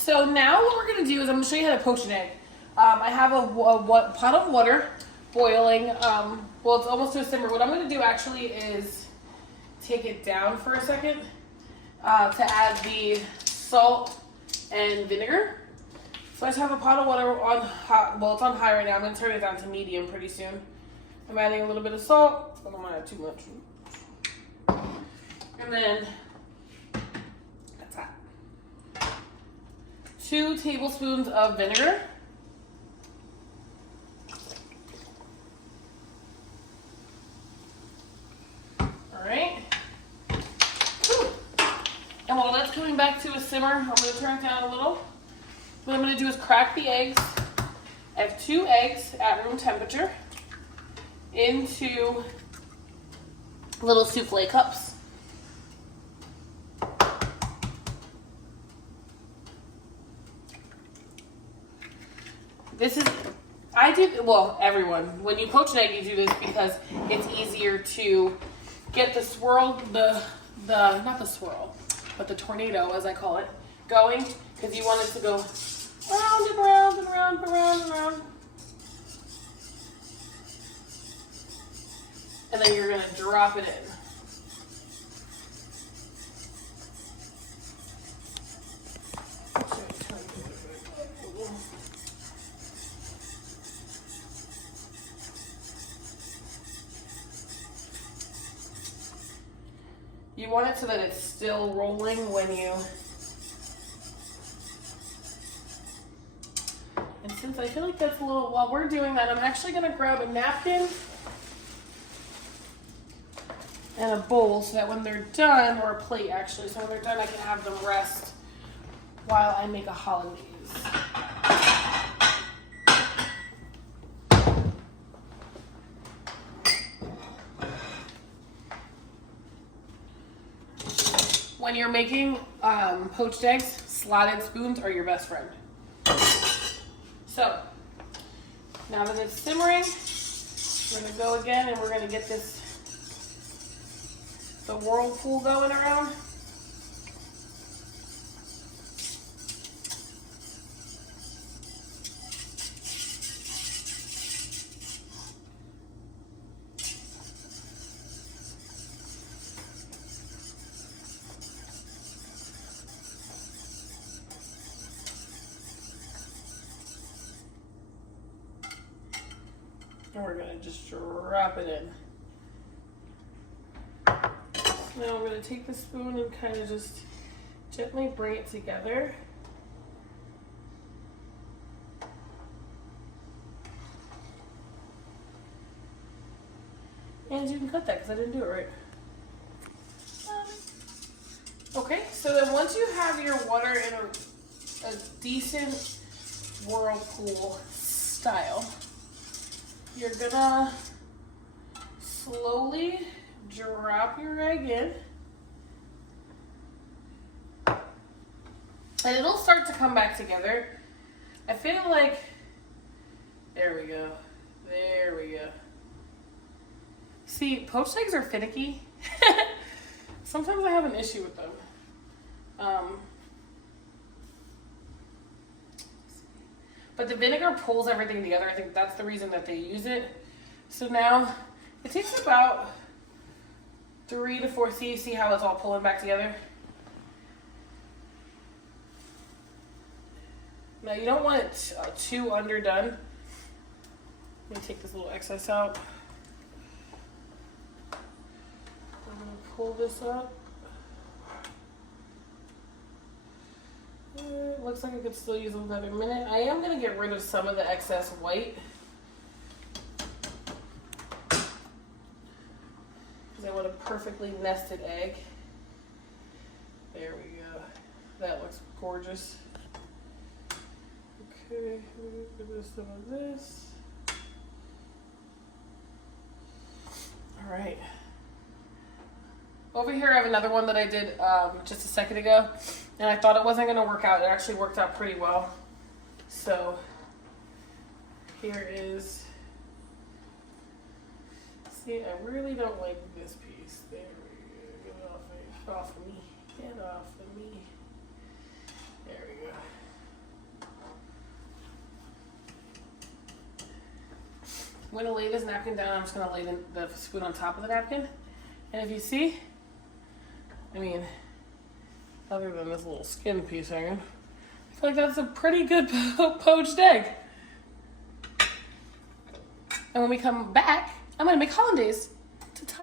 So now what we're gonna do is I'm gonna show you how to poach an egg. I have a pot of water boiling. Well, it's almost to a simmer. What I'm gonna do actually is take it down for a second to add the salt and vinegar. So I just have a pot of water on hot. Well, it's on high right now. I'm gonna turn it down to medium pretty soon. I'm adding a little bit of salt. I don't want to add too much. And then that's hot. 2 tablespoons of vinegar. All right. And while that's coming back to a simmer, I'm going to turn it down a little. What I'm going to do is crack the eggs. I have 2 eggs at room temperature into little souffle cups. This is, everyone, when you poach an egg, you do this because it's easier to get the swirl, not the swirl, but the tornado, as I call it, going, because you want it to go round and round and round and round and round. And then you're going to drop it in. You want it so that it's still rolling when you... And since I feel like that's a little... While we're doing that, I'm actually going to grab a napkin and a bowl so that when they're done, or a plate actually, so when they're done I can have them rest while I make a hollandaise. When you're making poached eggs, slotted spoons are your best friend. So, now that it's simmering, we're gonna go again and we're gonna get the whirlpool going around. And we're gonna just drop it in. Now I'm going to take the spoon and kind of just gently bring it together. And you can cut that because I didn't do it right. Okay, so then once you have your water in a decent whirlpool style, you're gonna slowly drop your egg in, and it'll start to come back together. I feel like, there we go, there we go. See, poached eggs are finicky. Sometimes I have an issue with them. But the vinegar pulls everything together. I think that's the reason that they use it. So now, it takes about 3 to 4, see how it's all pulling back together? Now you don't want it too underdone. Let me take this little excess out. I'm gonna pull this up. It looks like I could still use another minute. I am gonna get rid of some of the excess white, I want a perfectly nested egg. There we go. That looks gorgeous. Okay, we're gonna do some of this. All right. Over here I have another one that I did just a second ago, and I thought it wasn't gonna work out. It actually worked out pretty well. So here is, see, I really don't like this piece. There we go. Get it off of me. Get off of me. There we go. I'm gonna lay this napkin down. I'm just gonna lay the spoon on top of the napkin. And if you see, I mean, other than this little skin piece hanging, I feel like that's a pretty good poached egg. And when we come back, I'm gonna make hollandaise.